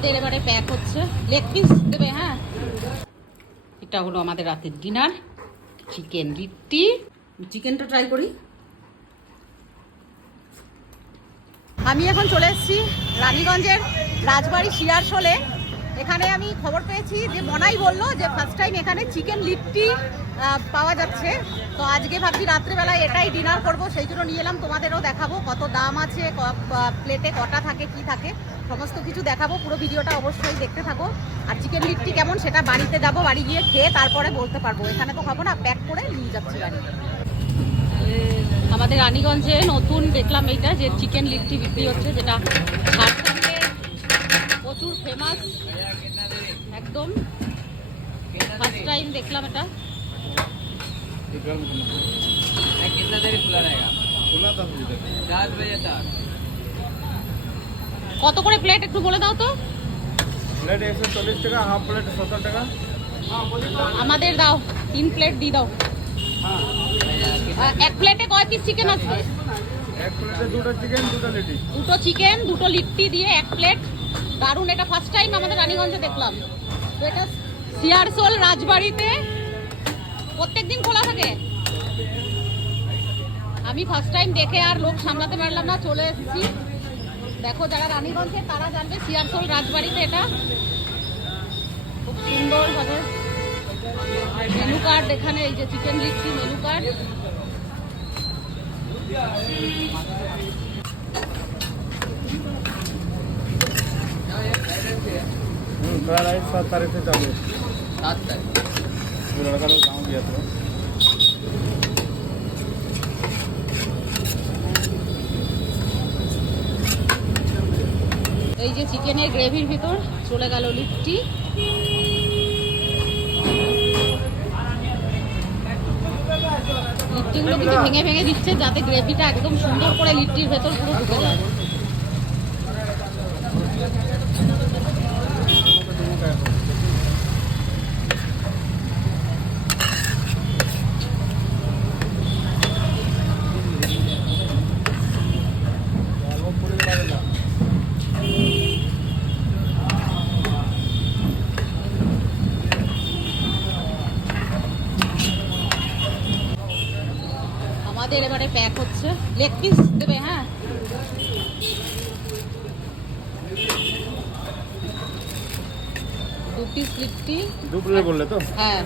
আমাদের এবারে প্যাক হচ্ছে। লেগ পিস দেবে হ্যাঁ? এটা হলো আমাদের রাতের ডিনার চিকেন লিট্টি চিকেনটা ট্রাই করি। আমি এখন চলে এসেছি রানীগঞ্জের রাজবাড়ি শিয়ারশোলে এখানে আমি খবর পেয়েছি যে মনাই বলল যে ফার্স্ট টাইম এখানে চিকেন লিট্টি পাওয়া যাচ্ছে। তো আজকে ভাবছি রাত্রেবেলায় এটাই ডিনার করব, সেই জন্য নিয়ে এলাম, তোমাদেরও দেখাবো কত দাম আছে প্লেটে কটা থাকে, কি থাকে, সমস্ত কিছু দেখাবো, পুরো ভিডিওটা অবশ্যই দেখতে থাকো। আর চিকেন লিট্টি কেমন সেটা বাড়িতে যাব, বাড়ি গিয়ে খেয়ে তারপরে বলতে পারব। এখানে তো খাব না প্যাক করে নিয়ে যাচ্ছি বাড়ি। আমাদের রানীগঞ্জে নতুন দেখলাম এইটা, যে চিকেন লিট্টি বিক্রি হচ্ছে, যেটা ঝাড়খণ্ডে প্রচুর ফেমাস একদম। ফার্স্ট টাইম দেখলাম এটা। कितना देर खुला रहेगा खुला दस बजे तक दस बजे तक কত করে প্লেট একটু বলে দাও তো प्लेट एक सौ चौलीस टका हाफ प्लेट सत्तर टका আমাদের দাও তিন প্লেট দিয়ে দাও আহ, এক প্লেটে কয় পিস চিকেন আছে এক প্লেটে দুটো চিকেন দুটো লিটি দুটো চিকেন দুটো লিট্টি দিয়ে এক প্লেট দারুণ এটা ফার্স্ট টাইম আমাদের রানীগঞ্জে দেখলাম তো এটা সিয়ারসোল রাজবাড়িতে প্রত্যেকদিন খোলা থাকে আমি ফার্স্ট টাইম দেখে আর লোক সামলাতে পারলাম না চলে এসেছি দেখো যারা রানীগঞ্জে তারা জানবে সিয়ারসোল রাজবাড়িতে এটা খুব সুন্দরভাবে মেনু কার্ড এখানে এই যে chicken litti menu card fried rice सात तारीख से चालू है सात तक এই যে চিকেনের গ্রেভির ভিতর চলে গেল লিট্টি। লিট্টিগুলো কিন্তু ভেঙে ভেঙে দিচ্ছে, যাতে গ্রেভিটা একদম সুন্দর করে লিট্টির ভেতর পুরো ঢুকে যায়। প্যাক হচ্ছে। লেগ পিস দেবে হ্যাঁ? দু পিস লিট্টি দু প্লেট বললে তো? হ্যাঁ।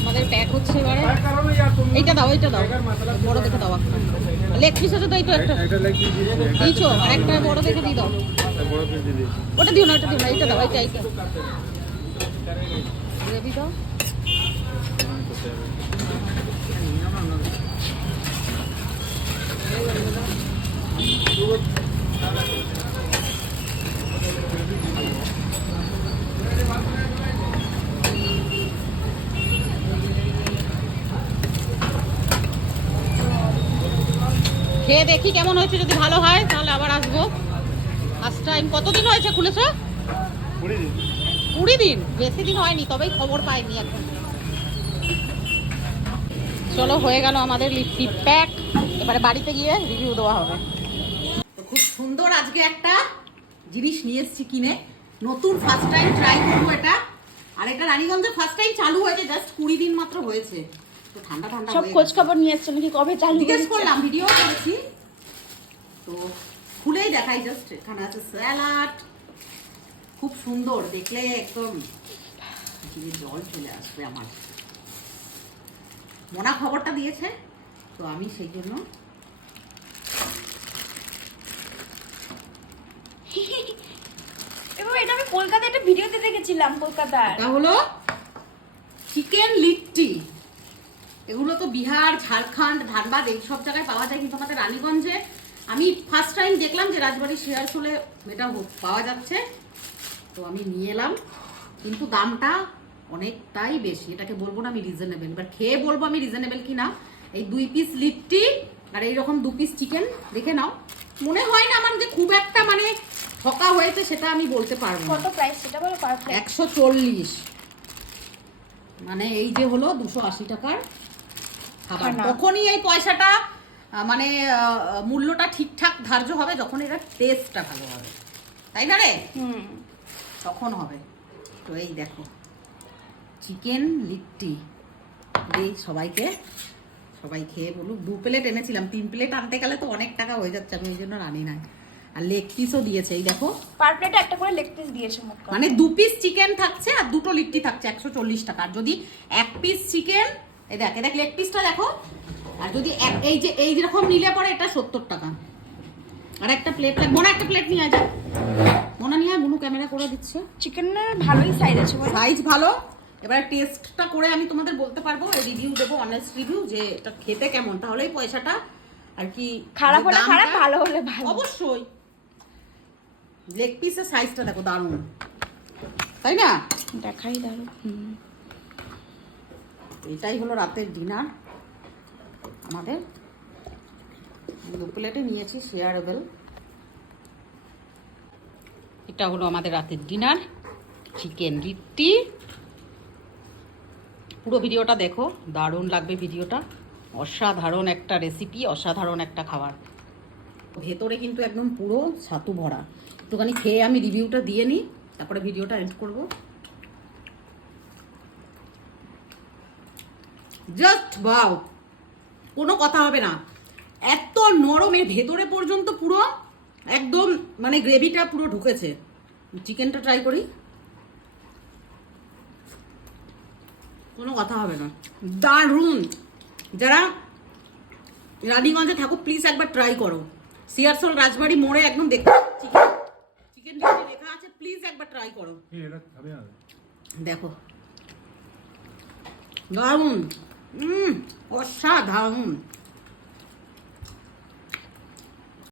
আমাদের প্যাক হচ্ছে এবারে। এইটা দাও এইটা দাও। বড় দেখে দাও লেগ পিস আছে তো এইটা একটা। দিয়েছ। আর একটা বড় দেখে দিয়ে দাও। ওটা দিও না ওটা দিও না এইটা দাও এইটা এইটা। গ্রেভি দাও খেয়ে দেখি কেমন হয়েছে যদি ভালো হয় তাহলে আবার আসব। ফার্স্ট টাইম কতদিন হয়েছে খুলেছো? কুড়ি দিন। বেশি দিন হয়নি তবেই খবর পাইনি এখন। চলো হয়ে গেল আমাদের লিট্টি প্যাক। এবারে বাড়িতে গিয়ে রিভিউ দেওয়া হবে। তো খুব সুন্দর আজকে একটা জিনিস নিয়ে এসেছি কিনে। নতুন ফার্স্ট টাইম ট্রাই করব এটা। আর এটা রানীগঞ্জে ফার্স্ট টাইম চালু হয়েছে জাস্ট কুড়ি দিন মাত্র হয়েছে। তো ঠান্ডা ঠান্ডা সব খোঁজ খবর নিয়ে এসছো নাকি? কবে চালু জিজ্ঞেস করলাম ভিডিও করেছি। তো খুলেই দেখাই জাস্ট এখানে আছে স্যালাড খুব সুন্দর দেখলে একদম জিভে জল চলে আসবে আমার। মোনা খবরটা দিয়েছে তো আমি সেই জন্য এবং এটা আমি কলকাতায় একটা ভিডিওতে দেখেছিলাম কলকাতার। এটা হলো চিকেন লিট্টি এগুলো তো বিহার ঝাড়খণ্ড ধানবাদ এই সব জায়গায় পাওয়া যায় কিন্তু আমাদের রানীগঞ্জে আমি ফার্স্ট টাইম দেখলাম যে রাজবাড়ি শেয়ারসোলে এটা পাওয়া যাচ্ছে। তো আমি নিয়ে এলাম কিন্তু দামটা অনেকটাই বেশি। এটাকে বলব না আমি রিজনেবল এবার খেয়ে বলব আমি রিজনেবল কি না এই দুই পিস লিট্টি আর এইরকম দু পিস চিকেন দেখে নাও। মনে হয় না আমার যে খুব একটা মানে ঠকা হয়েছে সেটা আমি বলতে পারব কত প্রাইস সেটা বলো একশো চল্লিশ। মানে এই যে হলো দুশো আশি টাকার খাবার। খানা। তখনই এই পয়সাটা মানে মূল্যটা ঠিকঠাক ধার্য হবে যখন এটা টেস্টটা ভালো হবে। তাই না রে? হুম। তখন হবে। তো এই দেখো চিকেন লিট্টি দিই সবাইকে সবাই খেয়ে বলুক। দু প্লেট এনেছিলাম। তিন প্লেট আনতে গেলে তো অনেক টাকা হয়ে যাচ্ছে আমি এই জন্য রানি নাই। আর লেগ পিসও দিয়েছে এই দেখো। পার প্লেটে একটা করে লেগ পিস দিয়েছে মানে দু পিস চিকেন থাকছে আর দুটো লিট্টি থাকছে একশো চল্লিশ টাকা। আর যদি এক পিস চিকেন এই দেখ দেখ লেগ পিসটা দেখো। আর যদি এই যে এই যেরকম নিলে পরে এটা সত্তর টাকা। আর একটা প্লেট মনে একটা প্লেট নিয়ে যা। মনে নিয়ে বুনু ক্যামেরা করে দিচ্ছে। চিকেনের ভালোই সাইজ আছে সাইজ ভালো। এবার টেস্টটা করে আমি তোমাদের বলতে পারব রিভিউ দেবো অনেস্ট রিভিউ যে এটা খেতে কেমন তাহলেই পয়সাটা। আর কি খারাপ হলে খারাপ ভালো হলে ভালো। অবশ্যই। লেগ পিসের সাইজটা দেখো দারুণ। তাই না? দেখাই দাঁড়ো এটাই হলো রাতের ডিনার আমাদের দু প্লেটে নিয়েছি শেয়ারেবল এটা হলো আমাদের রাতের ডিনার চিকেন লিট্টি পুরো ভিডিওটা দেখো, দারুণ লাগবে ভিডিওটা। অসাধারণ একটা রেসিপি অসাধারণ একটা খাবার। ভেতরে কিন্তু একদম পুরো ছাতু ভরা। একটুখানি খেয়ে আমি রিভিউটা দিয়ে নিই, তারপরে ভিডিওটা এন্ড করব। জাস্ট বাও কোনো কথা হবে না। এত নরমের ভেতরে পর্যন্ত পুরো একদম মানে গ্রেভিটা পুরো ঢুকেছে। চিকেনটা ট্রাই করি। কোনো কথা হবে না। দারুণ। যারা রানীগঞ্জে থাকো প্লিজ একবার ট্রাই করো। সিয়ারসোল রাজবাড়ি মোড়ে একদম দেখো চিকেন চিকেন লেখা আছে প্লিজ একবার ট্রাই করো। দেখো। দারুণ। উম অসাধারণ